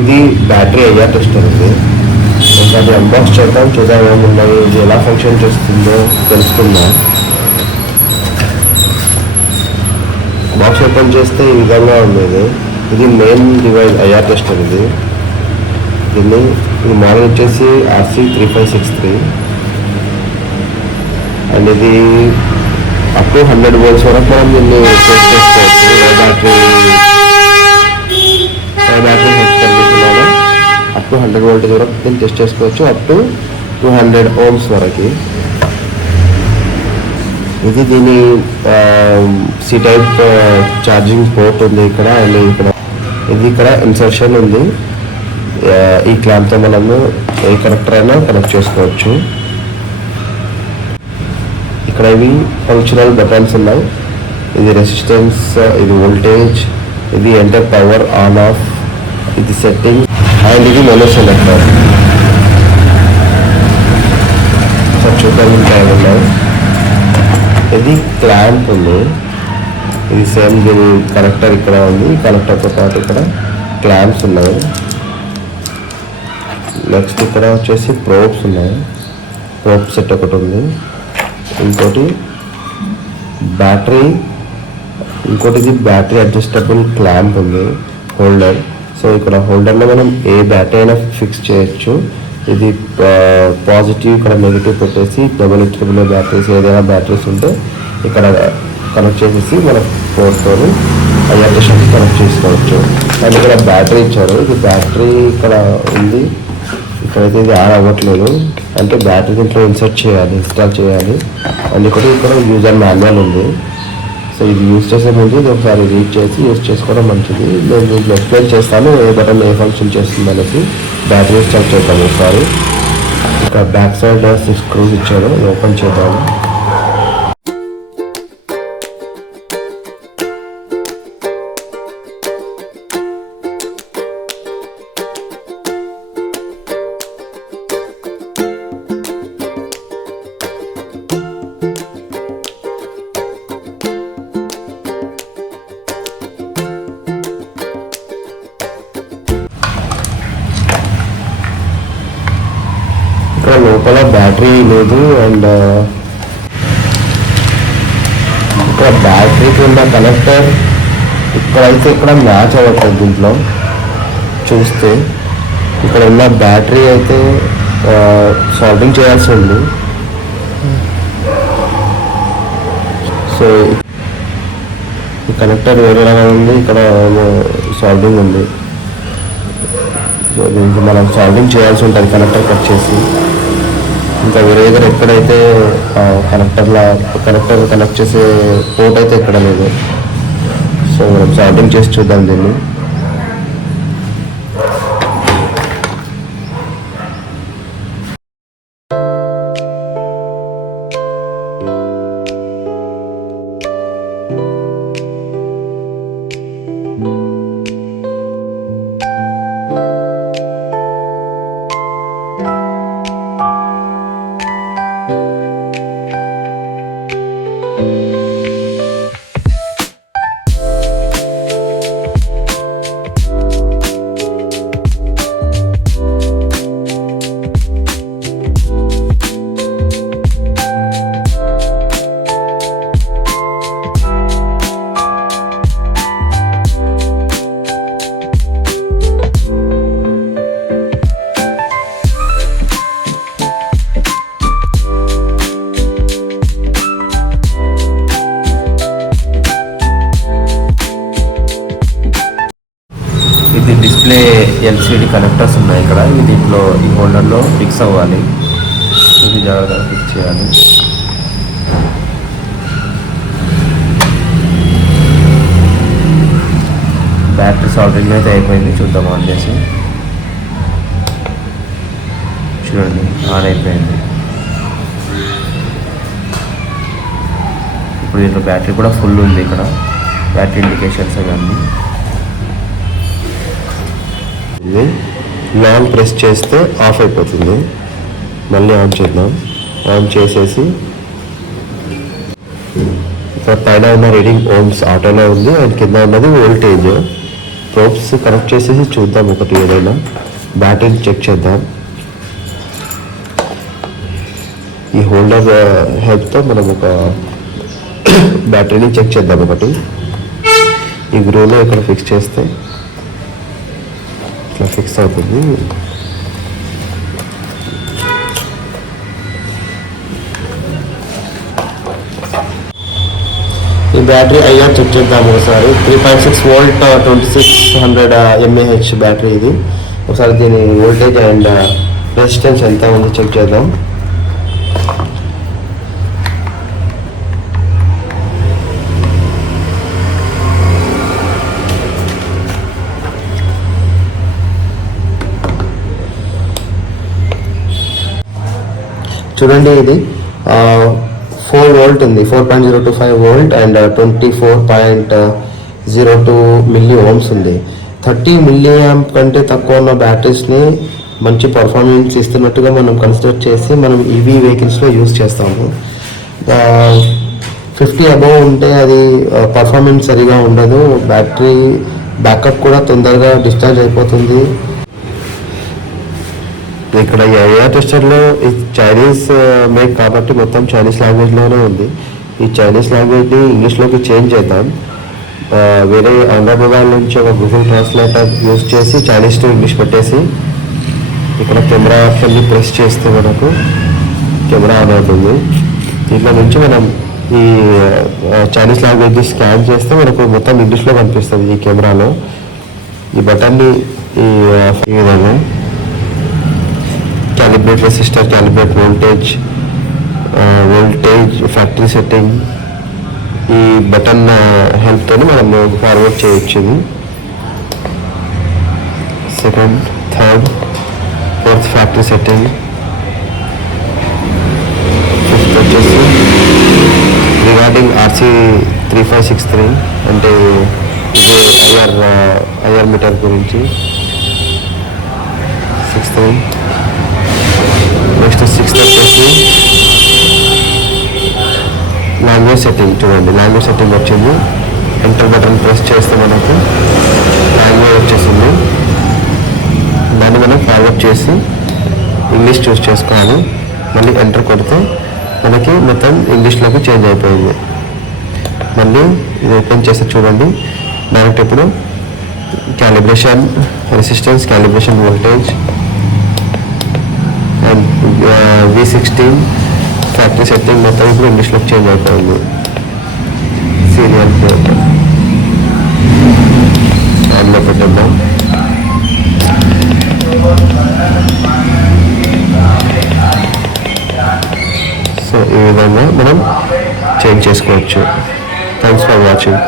ఇది battery IR tester ఇది. ఒకసారి అన్బాక్స్ చేద్దాం, చూద్దాం ఏమున్నాయి, ఇది ఎలా ఫంక్షన్ చేస్తుందో తెలుసుకుందాం. బాక్స్ ఓపెన్ చేస్తే ఈ విధంగా ఉంది. ఇది మెయిన్ డివైస్ ఐఆర్ టెస్టర్ ఇది మోడల్ వచ్చేసి RC3563 అండ్ ఇది అప్ టు 100 volts వరకు మనం దీన్ని టెస్ట్ చేసుకోవచ్చు. Battery health condition up to 100 volts వరకు దీన్ని టెస్ట్ చేసుకోవచ్చు, అప్ టు 200 ohms వరకు. ఇది దీని సి టైప్ ఛార్జింగ్ పోర్ట్ ఉంది ఇక్కడ, అండ్ ఇక్కడ ఇన్సర్షన్ ఉంది. ఈ క్లాంప్తో మనము ఏ కనెక్టర్ అయినా కనెక్ట్ చేసుకోవచ్చు. ఇక్కడ ఇవి ఫంక్షనల్ బటన్స్ ఉన్నాయి. ఇది రెసిస్టెన్స్, ఇది వోల్టేజ్, ఇది ఎంటర్ పవర్ ఆన్ ఆఫ్, ఇది సెట్టింగ్, అండ్ ఇది మెనూ సెలెక్టర్. చూద్దాం ఇంకా ఏమున్నాయి. ఇది క్లాంప్ ఉంది. ఇది సేమ్ దీని కనెక్టర్ ఇక్కడ ఉంది. కనెక్టర్తో పాటు ఇక్కడ క్లాంప్స్ ఉన్నాయి. నెక్స్ట్ ఇక్కడ వచ్చేసి ప్రోబ్స్ ఉన్నాయి. ప్రోబ్ సెట్ ఒకటి ఉంది. ఇంకోటి ఇది బ్యాటరీ అడ్జస్టబుల్ క్లాంప్ ఉంది, హోల్డర్. సో ఇక్కడ హోల్డర్లో మనం ఏ బ్యాటరీ అయినా ఫిక్స్ చేయొచ్చు. ఇది పాజిటివ్, ఇక్కడ నెగిటివ్ పెట్టేసి డబుల్ హెచ్డబ్ల్యూ బ్యాటరీస్ ఏదైనా బ్యాటరీస్ ఉంటే ఇక్కడ కనెక్ట్ చేసేసి మన ఫోన్తో ఐఆర్ టెస్టర్కి కనెక్ట్ చేసుకోవచ్చు. అండ్ ఇక్కడ బ్యాటరీ ఇచ్చారు. ఇది బ్యాటరీ ఇక్కడ ఉంది. ఇక్కడైతే ఇది ఆన్ అవ్వట్లేదు, అంటే బ్యాటరీ దీంట్లో ఇన్స్టాల్ చేయాలి. అండ్ ఇక్కడ యూజర్ మాన్యువల్ ఉంది. సో ఇది యూజ్ చేసే ముందు ఇది ఒకసారి రీడ్ చేసి యూజ్ చేసుకోవడం మంచిది. నేను దీంట్లో ఎక్స్ప్లెయిన్ చేస్తాను ఏ బటన్ ఏ ఫంక్షన్ చేస్తుంది అనేసి. బ్యాటరీ ఇన్స్టాల్ చేద్దాము ఒకసారి. ఇక్కడ బ్యాక్ సైడ్ 6 స్క్రూస్ ఇచ్చారు, ఓపెన్ చేద్దాము. ఇక్కడ లోపల బ్యాటరీ లేదు, అండ్ ఇక్కడ బ్యాటరీకి ఉన్న కనెక్టర్ ఇక్కడ మ్యాచ్ అవ్వట్లేదు. దీంట్లో చూస్తే ఇక్కడ ఉన్న బ్యాటరీ అయితే సాల్వింగ్ చేయాల్సి ఉంది. సో ఈ కనెక్టర్ వేరేలాగా ఉంది, ఇక్కడ సాల్వింగ్ ఉంది. సో దీనికి మనం సాల్వింగ్ చేయాల్సి ఉంటుంది కనెక్టర్ కట్ చేసి. ఇంకా వేరే దగ్గర ఎక్కడైతే కనెక్టర్ కనెక్ట్ చేసే పోర్ట్ అయితే ఎక్కడ లేదు. సో మనం సాల్వింగ్ చేసి చూద్దాం దీన్ని. ఇది డిస్ప్లే ఎల్సిడి కనెక్టర్స్ ఉన్నాయి ఇక్కడ. ఇది దీంట్లో ఈ హోల్డర్లో ఫిక్స్ అవ్వాలి. ఇది జాగ్రత్తగా ఫిక్స్ చేయాలి. బ్యాటరీ సాల్వింగ్ అయితే అయిపోయింది. చూద్దాం ఆన్ చేసి. చూడండి ఆన్ అయిపోయింది. ఇప్పుడు దీంట్లో బ్యాటరీ కూడా ఫుల్ ఉంది. ఇక్కడ బ్యాటరీ ఇండికేషన్స్ అవన్నీ. లాంగ్ ప్రెస్ చేస్తే ఆఫ్ అయిపోతుంది. మళ్ళీ ఆన్ చేద్దాం. ఆన్ చేసేసి ఇక్కడ పైన ఉన్న రీడింగ్ ఓమ్స్ ఆటోలో ఉంది, అండ్ కింద ఉన్నది వోల్టేజ్. ప్రోబ్స్ కనెక్ట్ చేసేసి చూద్దాం ఒకటి ఏదైనా బ్యాటరీని చెక్ చేద్దాం. ఈ హోల్డర్ హెల్ప్తో మనం ఒక బ్యాటరీని చెక్ చేద్దాం. ఒకటి ఈ గ్రూలో ఇక్కడ ఫిక్స్ చేస్తే ఇట్లా ఫిక్స్ అవుతుంది. ఈ బ్యాటరీ ఐఆర్ చెక్ చేద్దాము ఒకసారి. 3.6 వోల్ట్ 2600 mAh బ్యాటరీ ఇది. ఒకసారి దీని వోల్టేజ్ అండ్ రెసిస్టెన్స్ ఎంత ఉందో చెక్ చేద్దాం. చూడండి, ఇది 4 వోల్ట్ ఉంది, 4.025 వోల్ట్ అండ్ 24.02 మిల్లీ ఓమ్స్ ఉంది. 30 మిల్లీ యాంప్ కంటే తక్కువ ఉన్న బ్యాటరీస్ని మంచి పర్ఫార్మెన్స్ ఇస్తున్నట్టుగా మనం కన్సిడర్ చేసి మనం ఈవీ వెహికల్స్లో యూజ్ చేస్తాము. 50 అబోవ్ ఉంటే అది పర్ఫార్మెన్స్ సరిగా ఉండదు, బ్యాటరీ బ్యాకప్ కూడా తొందరగా డిశ్చార్జ్ అయిపోతుంది. ఇక్కడ ఈ ఐఆర్ టెస్టర్లో ఈ చైనీస్ మేక్ కాబట్టి మొత్తం చైనీస్ లాంగ్వేజ్లోనే ఉంది. ఈ చైనీస్ లాంగ్వేజ్ని ఇంగ్లీష్లోకి చేంజ్ చేద్దాం. వేరే ఆండ్రాయిడ్ మొబైల్ నుంచి ఒక గూగుల్ ట్రాన్స్లేటర్ యూజ్ చేసి చైనీస్ టు ఇంగ్లీష్ పెట్టేసి ఇక్కడ కెమెరా ఆప్షన్ని ప్రెస్ చేస్తే మనకు కెమెరా ఆన్ అవుతుంది. దీంట్లో నుంచి మనం ఈ చైనీస్ లాంగ్వేజ్ స్కాన్ చేస్తే మనకు మొత్తం ఇంగ్లీష్లో కనిపిస్తుంది ఈ కెమెరాలో. ఈ బటన్ని ఈ విధంగా calibrate resistor, calibrate voltage, factory setting, ఈ బటన్ హెల్ప్తో మనం ఫార్వర్డ్ చేయొచ్చు. Second, third, fourth factory setting, fifth వచ్చేసి రిగార్డింగ్ RC3563 అంటే ఇది ఐఆర్ మీటర్ గురించి. నెక్స్ట్ సిక్స్త్ వచ్చేసి లాంగ్వేజ్ సెట్టింగ్. చూడండి, లాంగ్వేజ్ సెట్టింగ్ వచ్చింది. ఎంటర్ బటన్ ప్రెస్ చేస్తే మనకు లాంగ్వేజ్ వచ్చేసింది. దాన్ని మనం ఫార్వర్డ్ చేసి ఇంగ్లీష్ చూస్ చేసుకోవాలి. మళ్ళీ ఎంటర్ కొడితే మనకి మొత్తం ఇంగ్లీష్లోకి చేంజ్ అయిపోయింది. మళ్ళీ ఇది ఓపెన్ చేస్తే చూడండి, డైరెక్ట్ ఇప్పుడు calibration resistance, calibration voltage and V16 factory setting మొత్తం ఇప్పుడు ఇంగ్లీష్లోకి చేంజ్ అయిపోయింది. సీరియల్ పోర్ట్ ఆన్లో పెట్టేద్దాం. సో ఈ విధంగా మనం చేంజ్ చేసుకోవచ్చు. Thanks for watching.